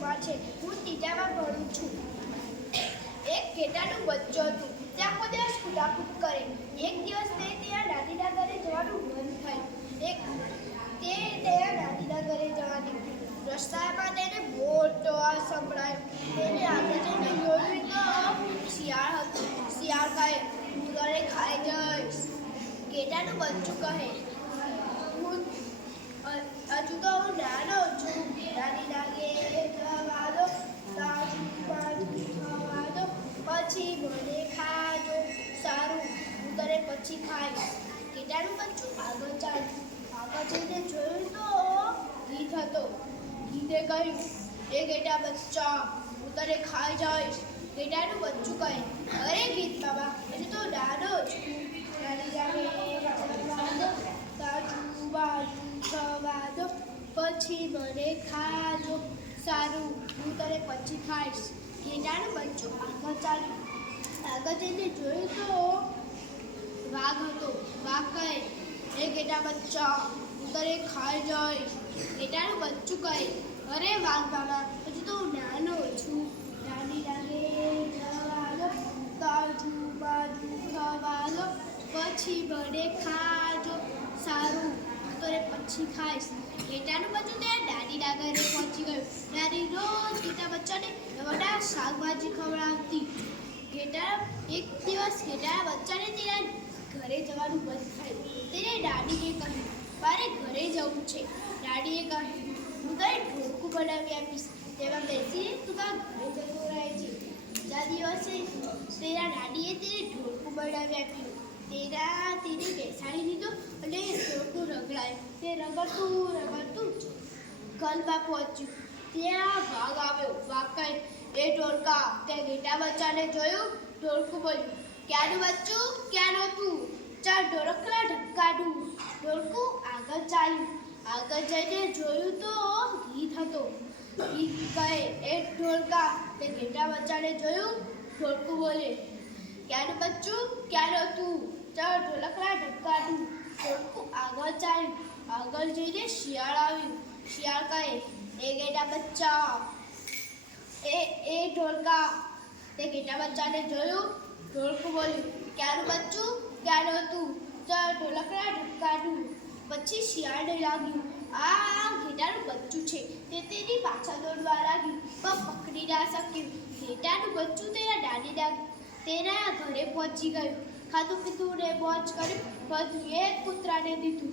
કુમાર છે. હું ત્રીજામાં ભણું છું. એક ઘેટાનું બચ્ચું હતું. તે આખો દિવસ કૂદાકૂદ કરે. એક દિવસ તે તેના દાદીના ઘરે જવાનું મન થયું. તે તેના દાદીના ઘરે જવા નીકળ્યું. રસ્તામાં તેને મોટો અવાજ સંભળાયો. તેને આગળ જઈને જોયું તો શિયાળ હતું. શિયાળ કહે, હું તને ખાઈ જઈશ. ઘેટાનું બચ્ચું કહે, હજુ તો હું નાનો છું. દાદીના ઘરે જવા દો, તાજું ખાવા દો, પછી મને ખાજો. સારું, હું તને પછી ખાઈશ. ઘેટાનું બચ્ચું આગળ ચાલ્યું. આગળ જઈને જોયું તો ગીધ હતો. ગીધે કહ્યું, એ ઘેટા બચ્ચા, હું તને ખાઈ જઈશ. ઘેટાનું બચ્ચું કહે, અરે ગીધ બાબા, હજુ તો નાનો છું. ખાવા દો, પછી મને ખાજો. સારું, હું તને પછી ખાઈશ. ઘેટાનું બચ્ચું આગળ ચાલ્યું. આગળ જઈને જોયું તો વાઘ હતો. વાઘ કહે, એ ઘેટા બચ્ચા, હું તને ખાઈ જઈશ. ઘેટાનું બચ્ચું કહે, અરે વાઘ બાબા, હજુ તો હું નાનો છું. નાની લાગે જવા દો, તાજું બાજુ ખાવા દો, પછી મને ખાજો. સારું, હું તને પછી ખાઈશ. ઘેટાનું બચ્ચું ત્યાં દાદીના ઘરે પહોંચી ગયું. દાદી રોજ ઘેટા બચ્ચાને નવા શાકભાજી ખવડાવતી. એક દિવસ ઘેટાના બચ્ચાને તેના ઘરે જવાનું મન થયું. તેને દાદીને કહ્યું, મારે ઘરે જવું છે. દાદીએ કહ્યું, હું તને ઢોકળું બનાવી આપીશ. તેમાં બેસીને તું તારા ઘરે જતો રહે છે. બીજા દિવસે તેના દાદીએ તેને ઢોકળું બનાવી આપ્યું. તેને બેસાડી દીધો અને ઢોકળું રગડાયું. તે રગડતું ઘરમાં પહોંચ્યું. ત્યાં વાઘ આવ્યો. વાઘ કહે, એ ઢોલકા, તે ઘેટા બચ્ચાને જોયું? ઢોલકું બોલ્યું, ક્યાંનું બચ્ચું, ક્યાંનો તું? ચાલ ઢોલકલા ઢબકાડું. ઢોલકું આગળ ચાલ્યું. આગળ જઈને જોયું તો ગીધ હતો. ગીધ કહે, એ ઢોલકા, તે ઘેટા બચ્ચાને જોયું? ઢોલકું બોલે, ક્યાંનું બચ્ચું, ક્યાંનો તું? ચાલ ઢોલકલા ઢબકાડું. ઢોલકું આગળ ચાલ્યું. આગળ જઈને શિયાળ આવ્યું. શિયાળ કહે, એ ઘેટા બચ્ચા, એ ઢોલકા, તે ઘેટા બચ્ચાને જોયું? ઢોલકું બોલ્યું, ક્યાંનું બચ્ચું, ક્યાંનો તું? ચાલ ઢોલકલા ઢબકાડું. પછી શિયાળને લાગ્યું, આ ઘેટાનું બચ્ચું છે. તે તેની પાછળ દોડવા લાગ્યું, પણ પકડી ના શક્યું. ઘેટાનું બચ્ચું તેના ઘરે પહોંચી ગયું. ખાધું પીધું ને મોજ કર્યું, બધું એક કૂતરાને દીધું.